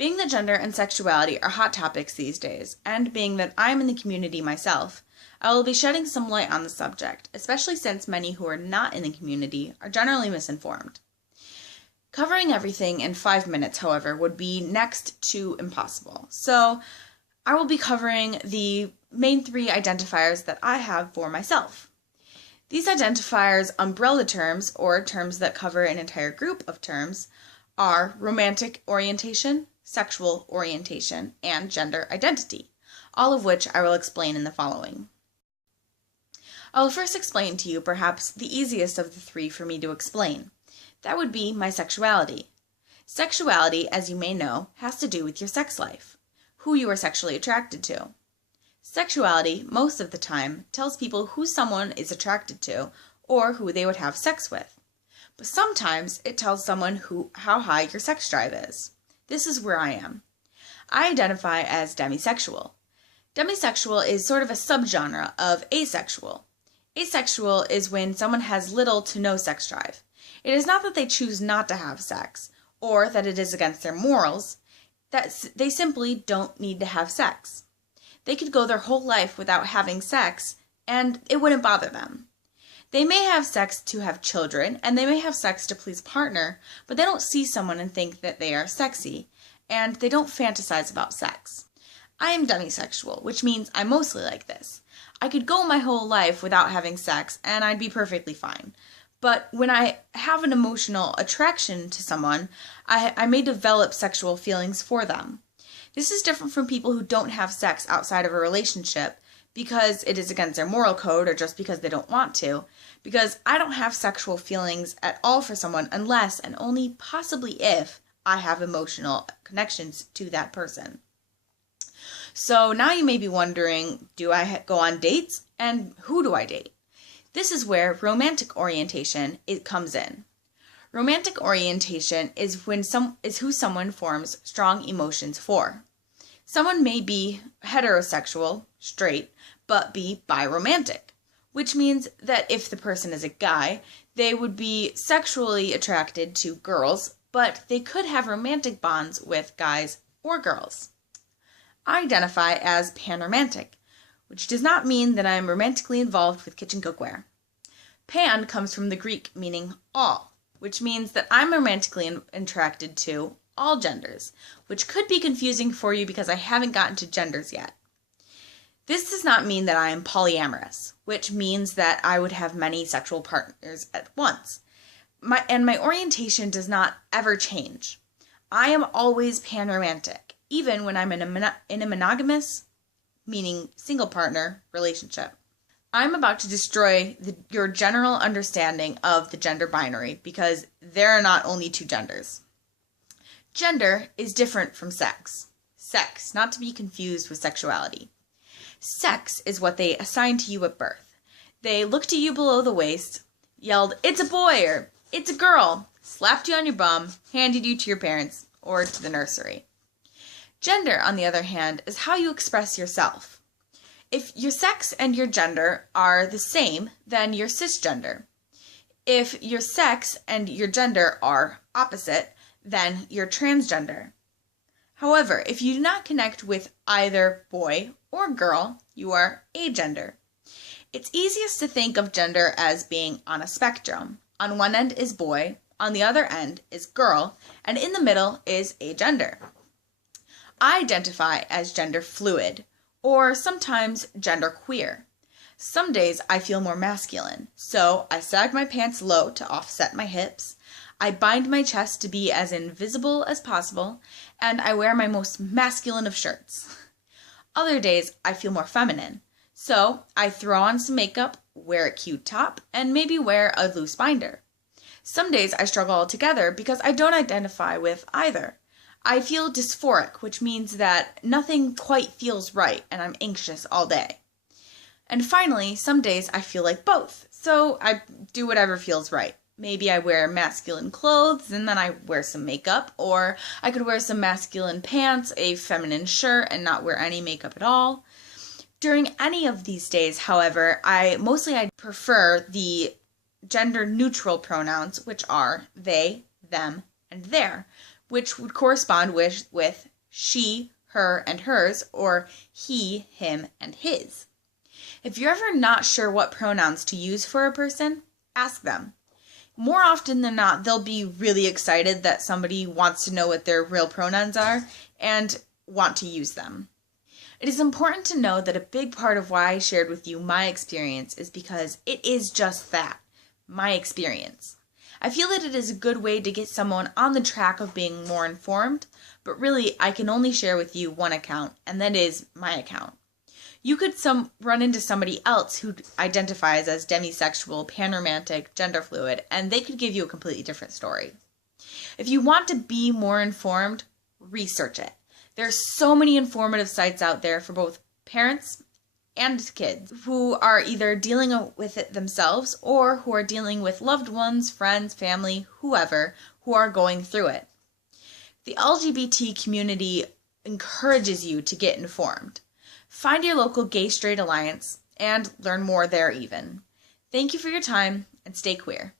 Being that gender and sexuality are hot topics these days, and being that I'm in the community myself, I will be shedding some light on the subject, especially since many who are not in the community are generally misinformed. Covering everything in 5 minutes, however, would be next to impossible. So I will be covering the main 3 identifiers that I have for myself. These identifiers' umbrella terms, or terms that cover an entire group of terms, are romantic orientation, sexual orientation, and gender identity, all of which I will explain in the following. I will first explain to you perhaps the easiest of the 3 for me to explain. That would be my sexuality. Sexuality, as you may know, has to do with your sex life, who you are sexually attracted to. Sexuality, most of the time, tells people who someone is attracted to or who they would have sex with. But sometimes it tells someone how high your sex drive is. This is where I am. I identify as demisexual. Demisexual is sort of a subgenre of asexual. Asexual is when someone has little to no sex drive. It is not that they choose not to have sex, or that it is against their morals, that they simply don't need to have sex. They could go their whole life without having sex, and it wouldn't bother them. They may have sex to have children, and they may have sex to please a partner, but they don't see someone and think that they are sexy, and they don't fantasize about sex. I am demisexual, which means I'm mostly like this. I could go my whole life without having sex, and I'd be perfectly fine. But when I have an emotional attraction to someone, I may develop sexual feelings for them. This is different from people who don't have sex outside of a relationship because it is against their moral code or just because they don't want to, because I don't have sexual feelings at all for someone unless and only possibly if I have emotional connections to that person. So now you may be wondering, do I go on dates, and who do I date? This is where romantic orientation comes in. Romantic orientation is who someone forms strong emotions for. Someone may be heterosexual, straight, but be biromantic, which means that if the person is a guy, they would be sexually attracted to girls, but they could have romantic bonds with guys or girls. I identify as panromantic, which does not mean that I am romantically involved with kitchen cookware. Pan comes from the Greek meaning all, which means that I'm romantically attracted to all genders, which could be confusing for you because I haven't gotten to genders yet. This does not mean that I am polyamorous, which means that I would have many sexual partners at once. My orientation does not ever change. I am always panromantic, even when I'm in a monogamous, meaning single partner, relationship. I'm about to destroy your general understanding of the gender binary because there are not only 2 genders. Gender is different from sex. Sex, not to be confused with sexuality. Sex is what they assign to you at birth. They looked at you below the waist, yelled, "It's a boy," or "It's a girl," slapped you on your bum, handed you to your parents or to the nursery. Gender, on the other hand, is how you express yourself. If your sex and your gender are the same, then you're cisgender. If your sex and your gender are opposite, then you're transgender. However, if you do not connect with either boy or girl, you are agender. It's easiest to think of gender as being on a spectrum. On one end is boy, on the other end is girl, and in the middle is agender. I identify as gender fluid, or sometimes gender queer. Some days I feel more masculine, so I sag my pants low to offset my hips, I bind my chest to be as invisible as possible, and I wear my most masculine of shirts. Other days I feel more feminine, so I throw on some makeup, wear a cute top, and maybe wear a loose binder. Some days I struggle altogether because I don't identify with either. I feel dysphoric, which means that nothing quite feels right and I'm anxious all day. And finally, some days I feel like both, so I do whatever feels right. Maybe I wear masculine clothes and then I wear some makeup, or I could wear some masculine pants, a feminine shirt, and not wear any makeup at all. During any of these days, however, I prefer the gender-neutral pronouns, which are they, them, and their, which would correspond with she, her, and hers, or he, him, and his. If you're ever not sure what pronouns to use for a person, ask them. More often than not, they'll be really excited that somebody wants to know what their real pronouns are and want to use them. It is important to know that a big part of why I shared with you my experience is because it is just that, my experience. I feel that it is a good way to get someone on the track of being more informed, but really I can only share with you one account, and that is my account. You could run into somebody else who identifies as demisexual, panromantic, gender fluid, and they could give you a completely different story. If you want to be more informed, research it. There are so many informative sites out there for both parents and kids who are either dealing with it themselves or who are dealing with loved ones, friends, family, whoever, who are going through it. The LGBT community encourages you to get informed. Find your local gay-straight alliance and learn more there even. Thank you for your time and stay queer.